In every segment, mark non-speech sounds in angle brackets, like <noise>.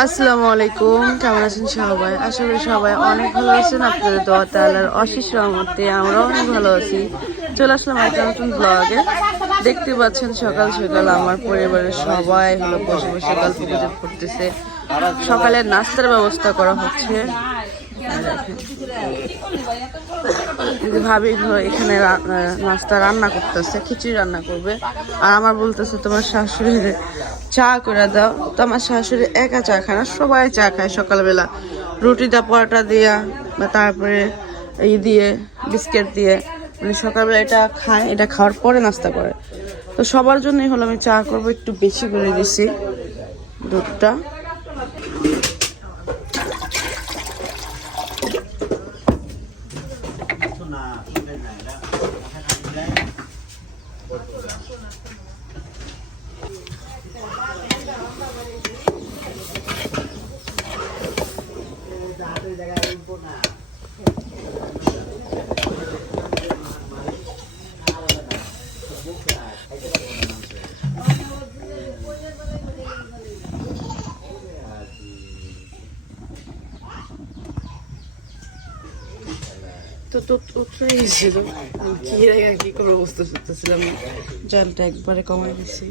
আসসালামু আলাইকুম, কেমন আছেন সবাই? আশা করি সবাই অনেক ভালো আছেন। আপনাদের দোয়া তালার অশেষ রহমতে আমরাও অনেক ভালো আছি। চলে আসলাম একটা নতুন ব্লগে দেখতে পাচ্ছেন সকাল সকাল আমার পরিবারের সবাই হলো বসে বসে গল্প গুজব করতেছে। সকালে নাস্তার ব্যবস্থা করা হচ্ছে। ভাবি এখানে নাস্তা রান্না করতেছে, খিচুড়ি রান্না করবে। আর আমার বলতেছে তোমার শাশুড়ি চা করে দাও। তো আমার শাশুড়ি একা চা খায় না, সবাই চা খায় সকালবেলা। রুটিটা, পরোটা দিয়া বা তারপরে এই দিয়ে, বিস্কিট দিয়ে। মানে সকালবেলা এটা খায়, এটা খাওয়ার পরে নাস্তা করে। তো সবার জন্যই হলো আমি চা করব, একটু বেশি করে দিছি দুধটা। তো তো উঠে গেছিল কি রেখে কি করে বুঝতে পারতেছিলাম জলটা একবারে কমাই দিছি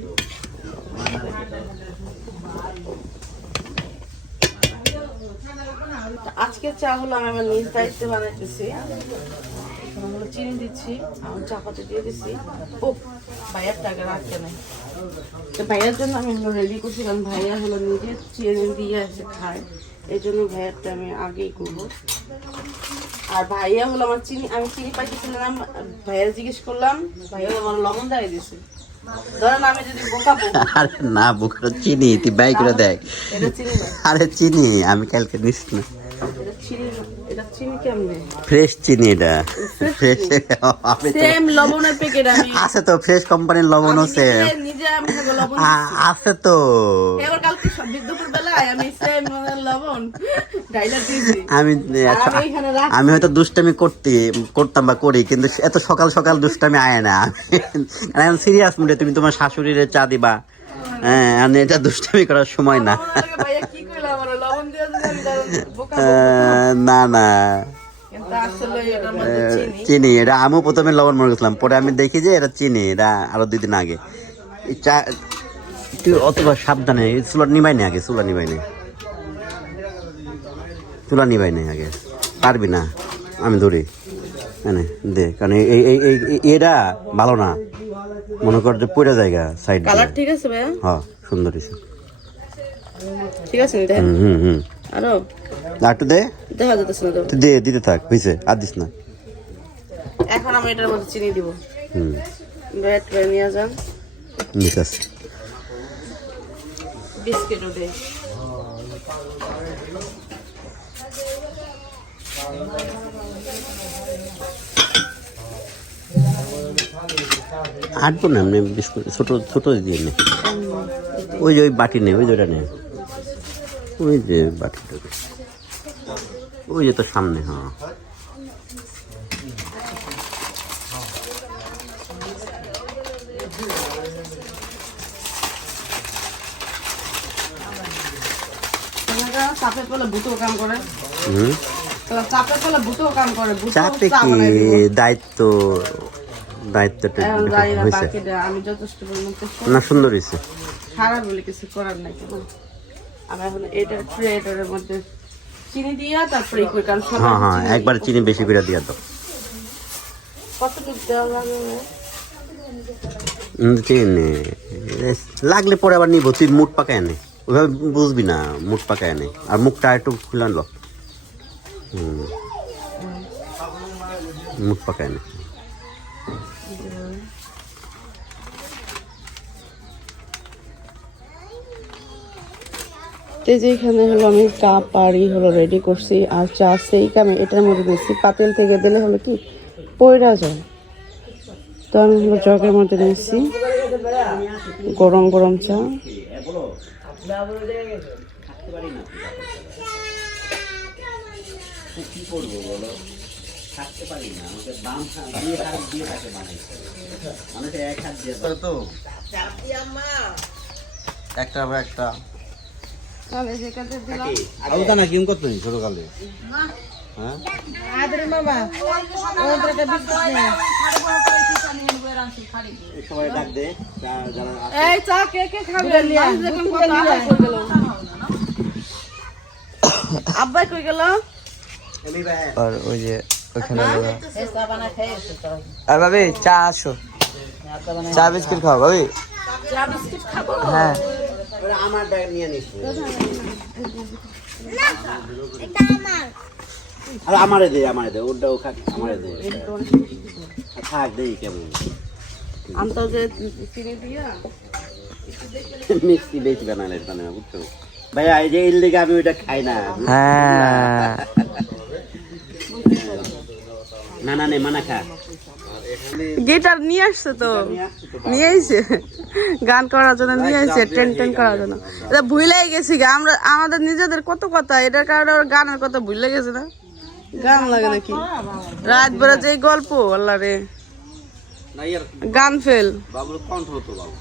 আজকে চা হলো আমি আমার নিজ দায়িত্বে বানাইতেছি চিনি দিচ্ছি আমার চা পাতা দিয়ে দিচ্ছি ও ভাইয়ার টাকা রাখতে নাই তো ভাইয়ার জন্য আমি রেডি করছি কারণ ভাইয়া হলো নিজে চিনি দিয়ে এসে খায় এই জন্য ভাইয়ারটা আমি আগেই করব আর ভাইয়া হলো আমার চিনি আমি চিনি পাইতেছিলাম ভাইয়া জিজ্ঞেস করলাম ভাইয়া আমার লবণ দেয় দিয়েছে। <laughs> আরে না বুকটা চিনি তুই বাই করে দেখ। আরে চিনি আমি কালকে নিস না। ফ্রেশ চিনি এটা ফ্রেশ আমি সেম লবণের প্যাকেট আমি। আছে তো ফ্রেশ কোম্পানির লবণ আমি আছে নিজে- নিজে আমি লবণ আছে তো। এবার কালকে দুপুর বেলায় আমি সেম লবণ ডাইলা দিয়েছি। আমি রাখছি। আমি হয়তো দুষ্টামি করতে করতাম বা করি কিন্তু এত সকাল সকাল দুষ্টামি আয় না। আমি সিরিয়াস মুডে তুমি তোমার শাশুড়ির চা দিবা। হ্যাঁ এটা দুষ্টামি করার সময় না। না না। চিনি। এটা আমিও প্রথমে লবণ মনে করছিলাম পরে আমি দেখি যে এটা চিনি এটা আরও দুই দিন আগে। চা অতবার সাবধানে চুলা নিবাই নে আগে চুলা নিবাই নে চুলা নিবাই নে আগে। পারবি না আমি ধরি। এনে দে কারণ এই এই এটা ভালো না। মনে কর যে পুরো জায়গা সাইড কালার ঠিক আছে ভাইয়া? হ্যাঁ সুন্দর ঠিক আছে নি দেখেন। হুম হুম আরও। একটু দে। দেখা যেতেছে না তো। দে দিতে থাক হয়েছে আর দিস না। এখন আমি এটার মধ্যে চিনি দিব। হুম। ব্রেড নিয়ে যান। ঠিক আছে। বিস্কিটও দে। আটবো না বিস্কুট ছোট ছোট দিয়ে নে। ওই যে ওই বাটি নে ওই যে ওটা নে। ওই যে বাটিটা ওই যে তো সামনে হ্যাঁ। আপনারা চাপে পেলে ভূতো কাম করে হুম? চাপে পেলে ভূতো কাম করে চাপে কি দায়িত্ব দায়িত্বটা এখন না হয়েছে? আমি যথেষ্ট না সুন্দর হয়েছে। খারাপ বলে কিছু করার নাই কেমন আমি এখন এটার ট্রে এটার মধ্যে চিনি দিয়া তারপরে ই কারণ হ্যাঁ হ্যাঁ একবার চিনি বেশি করে দিয়ে দাও। কতটুকু দেওয়া লাগে চিনি এ, লাগলে পরে আবার নিবো তুই মুখ পাকায় নে। ওইভাবে বুঝবি না মুখ পাকায় নে। আর মুখটা একটু খুলে আনলো। হুম। মুখ পাকায় নে। তো যেখানে হলো আমি কাপ পাড়ি হলো রেডি করছি, আর চা সেই কামে এটার মধ্যে দিচ্ছি পাতিল থেকে দিলে হলো কি, পয়রা যায়। তো আমি হলো জগের মধ্যে নিচ্ছি গরম গরম চা। একটা আবার একটা। চা খাবে? গেল আব্বাই কই গেল? আর ওই যে ওখানে আর ভাবি চা আসো। চা বিস্কিট খাও ভাবি? হ্যাঁ। ওরা আমার ব্যাগ নিয়ে নিস। আর আমারে দে আমারে দে ওটাও খাক আমারে দে। থাক দেই কেমন। আনতো যে চিনি দিয়া মিষ্টি বেশি বানালে বানাবে বুঝছ? ভাইয়া এই যে এর লিগে আমি ওইটা খাই না হ্যাঁ। না না নে মানা খা। গিটার নিয়ে আসছে তো। নিয়ে আইছে। গান করার জন্য নিয়ে আসছে টেন টেন করার জন্য। এটা ভুলেই গেছি গা। আমরা আমাদের নিজেদের কত কথা এটার কারণে ওর গানের কথা ভুলে গেছে না? গান লাগে নাকি? রাত বেড়া যে গল্প আল্লাহ রে। গান ফেল। বাবুর কণ্ঠ হতো বাবু।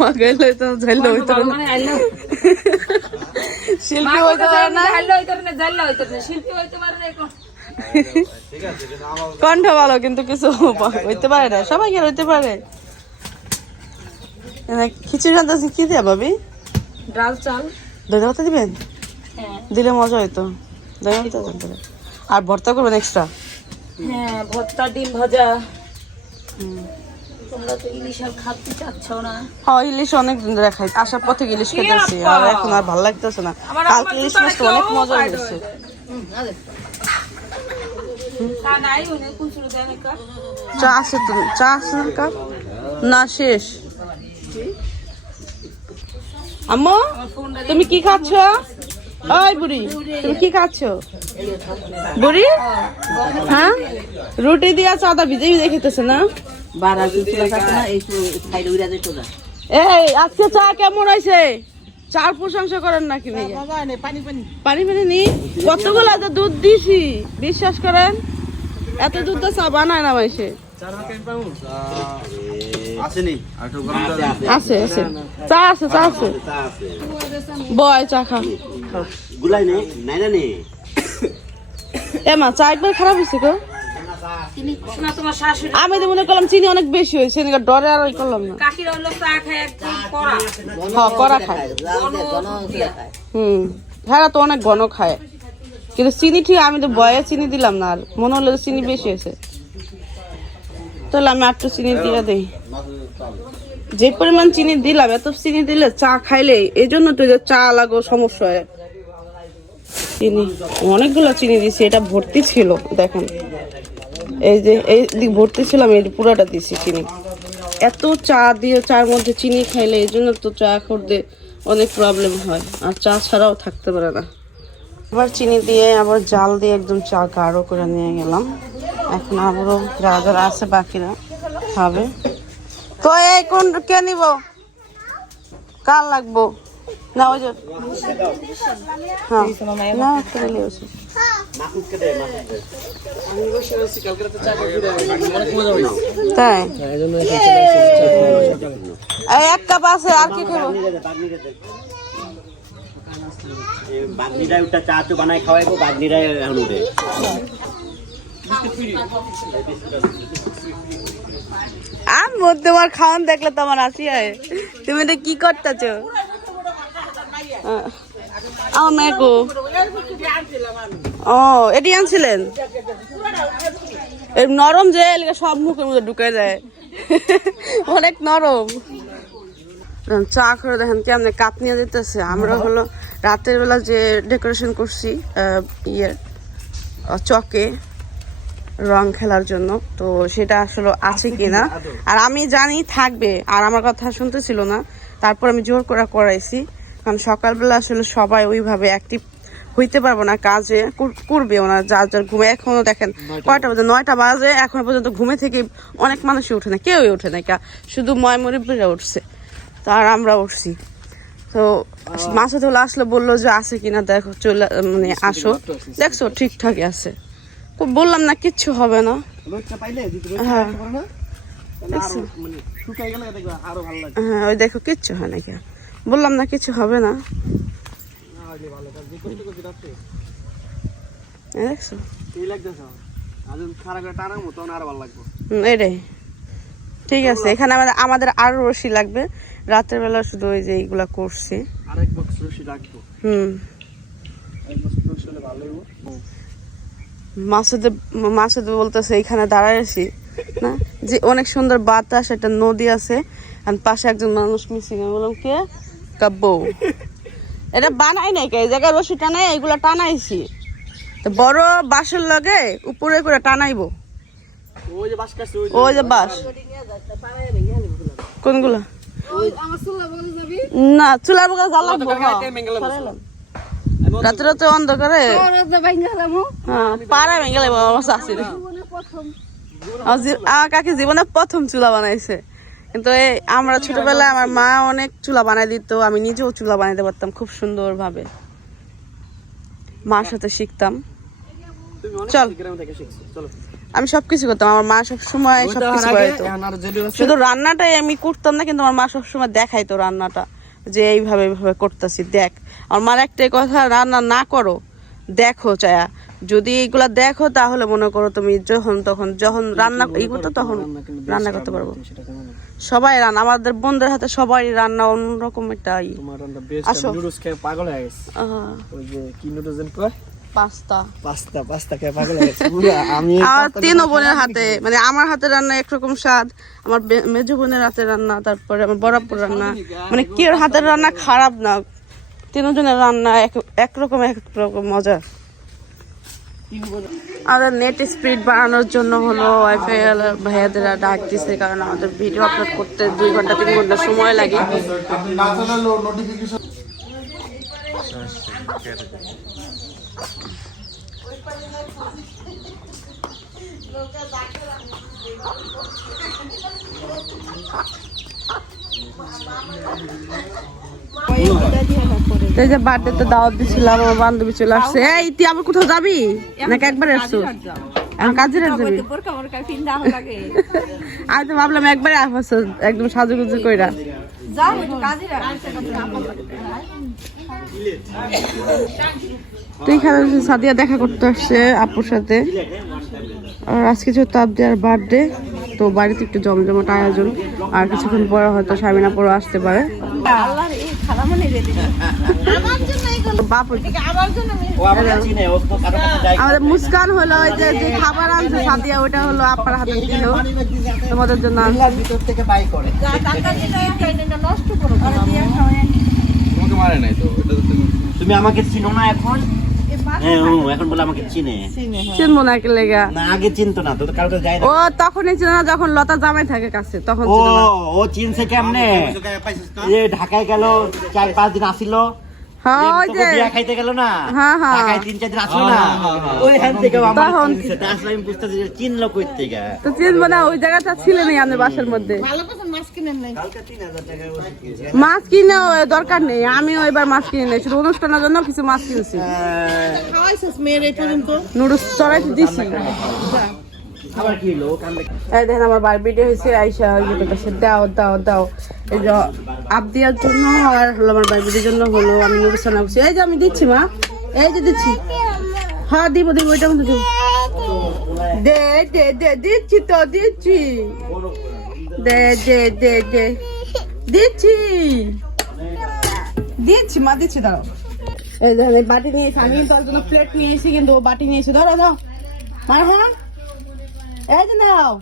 মাগাইলে তো ঝাইলে হইতো না। শিল্পী হইতে পারে না। কণ্ঠ ভালো কিন্তু কিছু হইতে পারে না। সবাই কি আর হইতে পারে? খিচুড়ি রান্না কি দেয়া ভাবি? ডাল চাল। ধনে পাতা দিবেন? হ্যাঁ। দিলে মজা হইতো। পাতা দেন। আর ভর্তা করবেন এক্সট্রা হ্যাঁ ভর্তা ডিম ভাজা। তোমরা তো ইলিশ আর খাতে চাচ্ছ না। হ্যাঁ ইলিশ অনেক দিন ধরে খাই আসার পথে ইলিশ খেতেছি আর এখন আর ভালো লাগতেছে না। কালকে ইলিশ মাছ তো অনেক মজা হয়েছে চা আছে তো। চা আছে না কাপ? না শেষ। আম্মু তুমি কি খাচ্ছ? ওই বুড়ি তুমি কি খাচ্ছ? বুড়ি? হ্যাঁ। রুটি দিয়া চাদা ভিজে ভিজে খেতেছে না? এই আজকে চা কেমন হয়েছে? চার প্রশংসা করেন নাকি পানি পানি। নি? কতগুলো এত দুধ দিছি? বিশ্বাস করেন? এত দুধ তো চা বানায় না জল আছে আছে চা আছে চা আছে। বয় চা খা। গুলাই নাই না এ মা চা একবার খারাপ হয়েছে গো। আমি তো মনে করলাম চিনি অনেক বেশি হয়েছে ডরে আর ওই করলাম না। কাকির হলো চা খায় একদম কড়া। হ্যাঁ করা খায়। হুম হ্যাঁ তো অনেক ঘন খায়। কিন্তু চিনি ঠিক আমি তো বয়ে চিনি দিলাম না আর মনে হলো যে চিনি বেশি হয়েছে। তাহলে আমি একটু চিনি দিয়ে দিই। যে পরিমাণ চিনি দিলাম এত চিনি দিলে চা খাইলে এই জন্য তো যে চা লাগো সমস্যা হয়। চিনি অনেকগুলো চিনি দিছি এটা ভর্তি ছিল দেখেন। এই যে, এই দিক ভর্তি ছিলাম এই পুরাটা দিছি চিনি। এত চা দিয়ে, চার মধ্যে চিনি খাইলে এই জন্য তো চা করতে অনেক প্রবলেম হয়। আর চা ছাড়াও থাকতে পারে না। আবার চিনি দিয়ে, আবার জাল দিয়ে একদম চা গাঢ় করে নিয়ে গেলাম। এখন আবারও যারা যারা আছে বাকিরা খাবে। তো এই কোন, কে নিব? কার লাগবো? না, ওই যে হ্যাঁ। না আসি। তাই? এক কাপ আছে আর কি খাব? বাগনিরা ওটা চা তো খাওয়াইবো এখন উঠে। তোমার খাওয়ান দেখলে তোমার হাসি হয়। তুমি এটা কি করতেছ? আমার মেয়েকো ও, এটি আনছিলেন? নরম যে সব মুখের মধ্যে ঢুকে যায়। অনেক নরম। চা করে দেখেন কেমন কাপ নিয়ে যেতেছে। আমরা হলো রাতের বেলা যে ডেকোরেশন করছি ইয়ে চকে রং খেলার জন্য, তো সেটা আসলে আছে কিনা। আর আমি জানি থাকবে, আর আমার কথা শুনতেছিল না। তারপর আমি জোর করে করাইছি। কারণ সকালবেলা আসলে সবাই ওইভাবে অ্যাক্টিভ হইতে পারব না কাজে করবে ওনার যার যার ঘুমে এখনও দেখেন কয়টা বাজে? নয়টা বাজে এখনও পর্যন্ত ঘুমে থেকে অনেক মানুষই ওঠে না কেউই ওঠে না কা শুধু ময় মুরব্বীরা উঠছে তার আমরা উঠছি। তো মাসুদ হলো আসলে বলল যে আছে কিনা দেখো চলে মানে আসো। দেখছ ঠিকঠাকই আছে। বললাম না কিচ্ছু হবে না। হ্যাঁ। দেখছ? হ্যাঁ ওই দেখো কিচ্ছু হয় নাকি বললাম না কিছু হবে না। দেখছ? এটাই। ঠিক আছে এখানে আমাদের আমাদের আরও রশি লাগবে। রাতের বেলা শুধু ওই যে এইগুলা করছি। হুম। মাসুদে মাসুদ বলতেছে এখানে দাঁড়ায় আছি। না? যে অনেক সুন্দর বাতাস একটা নদী আছে। আর পাশে একজন মানুষ মিসিং বললাম কে? কাব্বু এটা বানাই নাই কে? এই জায়গায় রশি টানাই এইগুলা টানাইছি। তো বড় বাঁশের লগে উপরে করে টানাইবো। ওই যে বাঁশ কোনগুলা? না চুলার বগা জ্বালাবো। হ্যাঁ। রাতে রাতে অন্ধকারে হ্যাঁ পাড়া ভেঙে আমার শাশুড়ি। আমার কাকি জীবনে প্রথম চুলা বানাইছে। কিন্তু আমরা ছোটবেলায় আমার মা অনেক চুলা বানাই দিত আমি নিজেও চুলা বানাইতে পারতাম খুব সুন্দর ভাবে মার সাথে শিখতাম। চল। আমি সবকিছু করতাম আমার মা সব সময় সবকিছু করাইতো শুধু রান্নাটাই আমি করতাম না কিন্তু আমার মা সবসময় দেখাইতো রান্নাটা যে এইভাবে এইভাবে করতেছি দেখ। আমার মার একটাই কথা রান্না না করো দেখো চায়া যদি এইগুলা দেখো তাহলে মনে করো তুমি যখন তখন যখন রান্না ই করতো তখন রান্না করতে পারব। সবাই রান্না আমাদের বোনদের হাতে সবাই রান্না অন্যরকম একটা ই। আসো। পাগল হয়ে গেছে। ওই যে কি নুডলস যেন কয়? পাস্তা। পাস্তা পাস্তা খেয়ে পাগল হয়ে গেছে। আমি আমার তিন বোনের হাতে মানে আমার হাতে রান্না একরকম স্বাদ আমার মেজো বোনের হাতে রান্না তারপরে আমার বরাবর রান্না। মানে কেউ হাতের রান্না খারাপ না তিনজনের রান্না এক একরকম এক রকম মজা। আমাদের নেট স্পিড বাড়ানোর জন্য হলো ওয়াইফাই ভাইয়াদেরা ডাক দিছে কারণ আমাদের ভিডিও আপলোড করতে দুই ঘণ্টা, তিন ঘণ্টা সময় লাগে। বান্ধবী তুই কোথাও যাবি? একবারে আমি তো ভাবলাম একবারে একদম কইরা। তো এখানে সাদিয়া দেখা করতে আসছে আপুর সাথে। আর আজকে যেহেতু আর বার্থডে তো বাড়িতে একটু জমজমাট আয়োজন আর কিছুক্ষণ পরে হয়তো সামিনা পরে আসতে পারে। আমাদের মুস্কান হলো ওই যে যে খাবার আনছে সাদিয়া ওটা হলো আপার হাতে দিল। তোমাদের জন্য। ভিতর থেকে বাই করে। এটা তো তুমি আমাকে চিনো না এখন। এখন বলে আমাকে চিনে। চিনবো না কে লেগা? না আগে চিনতো না তো তো কালকে যাই না ও তখনই না যখন লতা জামাই থাকে কাছে তখন ও ও চিনছে কেমনে? ঢাকায় গেল চার পাঁচ দিন আসিল হ্যাঁ হ্যাঁ, হ্যাঁ। মাছ কিনে দরকার নেই আমিও এবার মাছ কিনে নেই শুধু অনুষ্ঠানের জন্য কিছু মাছ কিনছি। নুডলস চড়াইতে দিছি। এই দেখেন, আমার বার ভিডিও হয়েছে, আইসা করতেছে দাও দাও দাও। এই যে আবদিয়ার জন্য আর হলো আমার বার ভিডিওর জন্য হলো, আমি নুডলস করছি এই যে আমি দিচ্ছি, মা। এই যে দিচ্ছি। হ্যাঁ দিব দিব, ওইটা দিব দে দে দে, দিচ্ছি তো, দিচ্ছি। দে দে দে দে। দিচ্ছি। দিচ্ছি, মা, দিচ্ছি, দাঁড়াও। এই এই বাটি নিয়ে এসে, আমি তার জন্য প্লেট নিয়ে এসেছি কিন্তু বাটি নিয়ে এসে ধরো দাও মার হন এই যে নাও।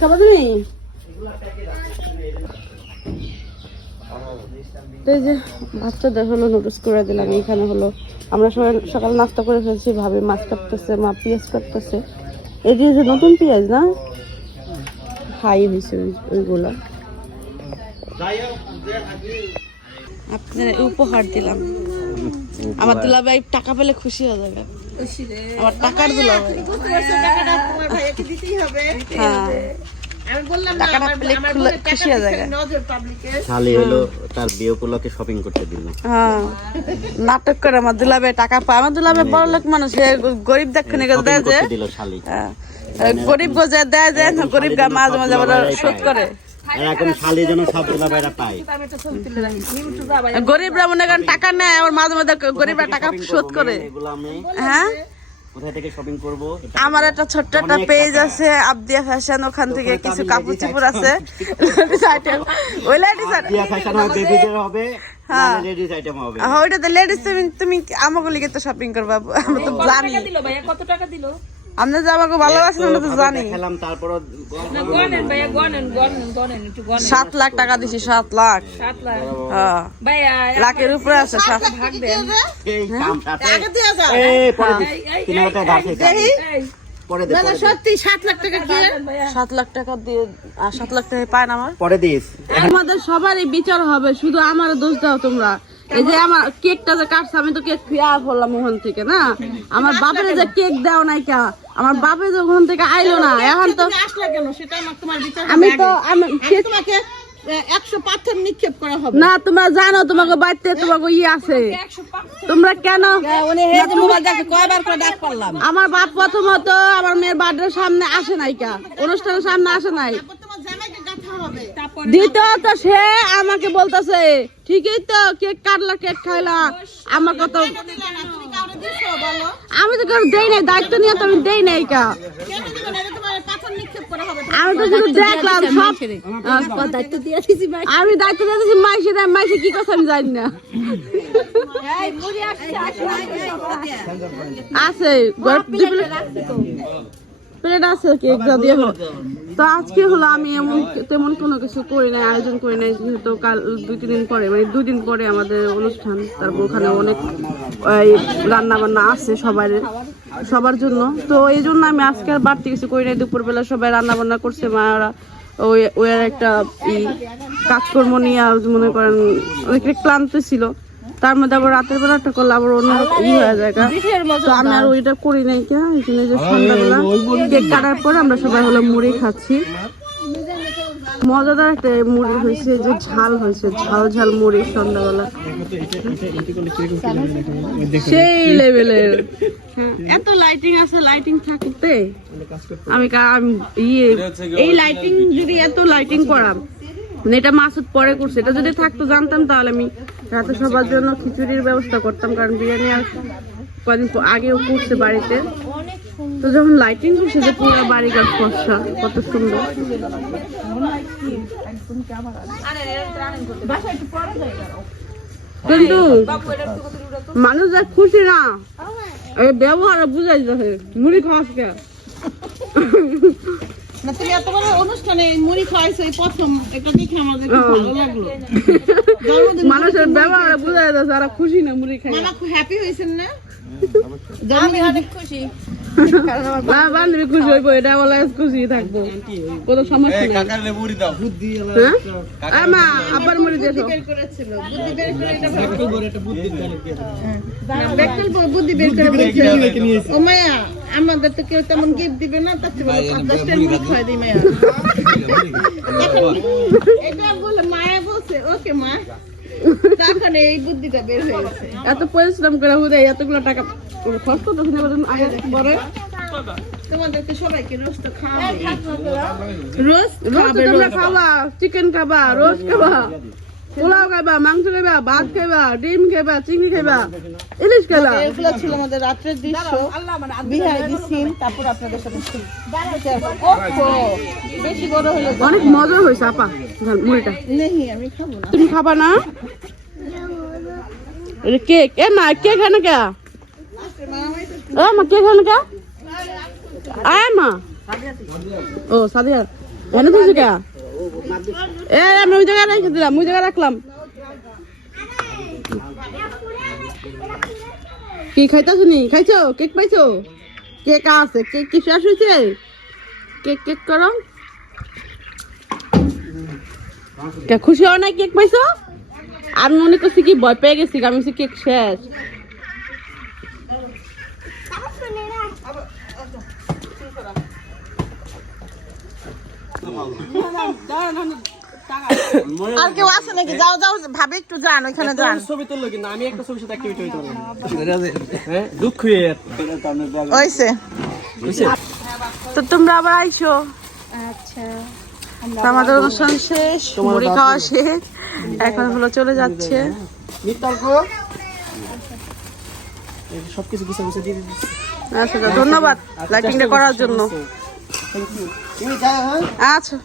খাব তুমি? এই যে বাচ্চাদের হলো, নুডলস করে দিলাম। এখানে হলো, আমরা সবাই সকাল নাস্তা করে ফেলছি, ভাবে মাছ কাটতেছে, মা পেঁয়াজ কাটতেছে। এই যে নতুন পেঁয়াজ না? হাই হয়েছে ওই- ওইগুলা। আপনার উপহার দিলাম। আমার দুলাভাই টাকা পেলে খুশি হয়ে যাবে। আমার টাকার দুলাভাই। হ্যাঁ। টাকাটা পেলে খুশি হয়ে হলো তার বিয়ে উপলক্ষে শপিং করতে দিল। হ্যাঁ। নাটক করে আমার টাকা পায়। আমার বড় লোক মানুষ গরিব দেখুন শপিং দেয় যে দিল হ্যাঁ, গরিব গোজে দেয় যে না গরিব গা মাঝে মাঝে শোধ করে। আর শালি যেন সব দুলাভাইরা পায়। গরিবরা মনে করেন টাকা নেয় আবার মাঝে মাঝে গরিবরা টাকা শোধ করে। হ্যাঁ? কোথা থেকে শপিং করব? আমার একটা ছোট্ট একটা পেজ আছে আবদিয়া ফ্যাশন ওখান থেকে কিছু কাপড় চোপড় আছে। ওই লেডিস দিয়া ফ্যাশন হবে বেবিদের হবে হ্যাঁ। লেডিস আইটেম হবে। ওইটাতে লেডিস তুমি তুমি আমাকে লিগে তো শপিং করবা আমরা তো জানি। কত টাকা দিল? আমরা যে আমাকে ভালোবাসেন আমরা তো জানি। খেলাম তারপর গনেন ভাইয়া গনেন গনেন গনেন একটু গনেন সাত লাখ টাকা দিছি সাত লাখ। সাত লাখ। হ্যাঁ। ভাইয়া লাখের উপরে আছে সাত ভাগ দেন। এই কাম সাথে। এই পরে দিস। তিন হাজার টাকা ধার থেকে এই পরে দে পরে দে। সত্যি সাত লাখ টাকা দিয়ে? সাত লাখ টাকা দিয়ে আর সাত লাখ টাকা পায় না আমার? পরে দিস। আমাদের সবারই বিচার হবে শুধু আমার দোষ দাও তোমরা। এই যে আমার কেকটা যে কাটছে আমি তো কেক ফিয়া করলাম ওখান থেকে না? আমার বাপের যে কেক দাও নাই কা আমার বাপে যে ওখান থেকে আইলো না এখন তো আসলে কেন? সেটা আমার তোমার বিচার আমি তো আমি তোমাকে না তোমরা জানো তোমাকে বাড়িতে তোমাকে ইয়ে আছে। তোমরা কেন? আমার বাপ প্রথমত আমার মেয়ের বার্থডে সামনে আসে নাই কা অনুষ্ঠানের সামনে আসে নাই। হবে দ্বিতীয়ত সে আমাকে বলতেছে ঠিকই তো কেক কাটলা কেক খাইলা। আমার কত দিছো বলো। আমি তো কারও দেই নাই দায়িত্ব নিয়ে তো আমি দেই নাই কা। কেন দিবে না? এটা তোমার পাথর নিক্ষেপ করা হবে। আমি তো শুধু দেখলাম সব দায়িত্ব দিয়ে আমি দায়িত্ব দিয়ে দিছি মাইসে দেয় মাইসে কি কথা আমি জানি না। আছে প্লেট আছে কেক দিয়ে হোক। তো আজকে হলো আমি এমন তেমন কোনো কিছু করি নাই, আয়োজন করি নাই, যেহেতু কাল দুই তিন দিন পরে মানে দুই দিন পরে আমাদের অনুষ্ঠান, তারপর ওখানে অনেক রান্না বান্না আছে সবার সবার জন্য তো এই জন্য আমি আজকে আর বাড়তি কিছু করি নাই, দুপুরবেলা সবাই রান্না বান্না করছে মায়েরা ওই আর একটা কাজকর্ম নিয়ে মনে করেন অনেকটা ক্লান্ত ছিল তার মধ্যে আবার রাতের বেলাটা করলে আবার অন্য ই হয়ে যায় তো আমি আর ওইটা করি নাই কে এই জন্য যে সন্ধ্যাবেলা কেক কাটার পর আমরা সবাই হলো মুড়ি খাচ্ছি। মজাদার একটা মুড়ি হয়েছে যে ঝাল হয়েছে ঝাল ঝাল মুড়ি সন্ধ্যাবেলা সেই লেভেলের। হ্যাঁ, এত লাইটিং আছে লাইটিং থাকতে। আমি কা- আমি ইয়ে এই লাইটিং যদি এত লাইটিং করাম মানে এটা মাসুদ পরে করছে। এটা যদি থাকতো জানতাম তাহলে আমি রাতে সবার জন্য খিচুড়ির ব্যবস্থা করতাম, কারণ বিরিয়ানি আর কদিন আগেও করছে বাড়িতে। তো যখন লাইটিং করছে যে পুরো বাড়ি গাছ ফর্সা, কত সুন্দর। কিন্তু মানুষ যা খুশি না ব্যবহার বুঝাই যাবে। মুড়ি খাওয়াস না তুমি এত বড় অনুষ্ঠানে মুড়ি খাওয়াইছো এই প্রথম এটা দেখে আমাদের খুব ভালো লাগল। মানুষের ব্যবহার বুঝাই যাচ্ছে আর খুশি না মুড়ি খাই মামা খুব হ্যাপি হয়েছেন না? বুদ্ধি বের করে আমাদের তো কেউ তেমন গিফট দিবে না তার চেয়ে বলো পাঁচ দশটার মুড়ি খাওয়াই দিই মায়া এটা বলে মায়া বলছে ওকে মা তখন এই বুদ্ধিটা বের এত পরিশ্রম করে হুদাই এতগুলো টাকা খরচ বলুন আগে পরে। তোমাদেরকে সবাইকে রোস্ট খাওয়াবে। রোস্ট রোজ তো তোমরা খাবা চিকেন খাবা রোজ খাবা। পোলাও খাবা মাংস খাবা ভাত খাবা ডিম খাবা চিংড়ি খাবা ইলিশ খাবা এগুলো ছিল আমাদের রাত্রের দৃশ্য। বিহাই দিছিন তারপর আপনাদের সাথে বেশি বড় হলো অনেক মজা হয়েছে আপা মুড়িটা। নেহি আমি খাব না। তুমি খাবা না? কেক এ মা কে খানে কে? এ মা কে খানে কে? আয় মা। ও সাদিয়া এনে তুই কে? এ আমি ওই জায়গায় রেখে দিলাম, ওই জায়গায় রাখলাম। কি খাইতাছো নি? খাইছো? কেক পাইছো? কেক আছে, কেক কি শেষ হয়েছে কেক কেক করো। খুশি হও না কেক পাইছো? আমি মনে করছি কি, ভয় পেয়ে গেছি, আমি কেক শেষ। আর কেউ আছে নাকি? যাও যাও ভাবে একটু যান ওইখানে যান। ছবি তুললো কিন্তু আমি একটা ছবির সাথে অ্যাক্টিভিটি হইতে পারলাম হ্যাঁ দুঃখ তো তোমরা আবার আইসো। তো আমাদের অনুষ্ঠান শেষ মুড়ি খাওয়া শেষ। এখন হলো চলে যাচ্ছে। আচ্ছা ধন্যবাদ লাইটিংটা করার জন্য। হ্যাঁ আচ্ছা।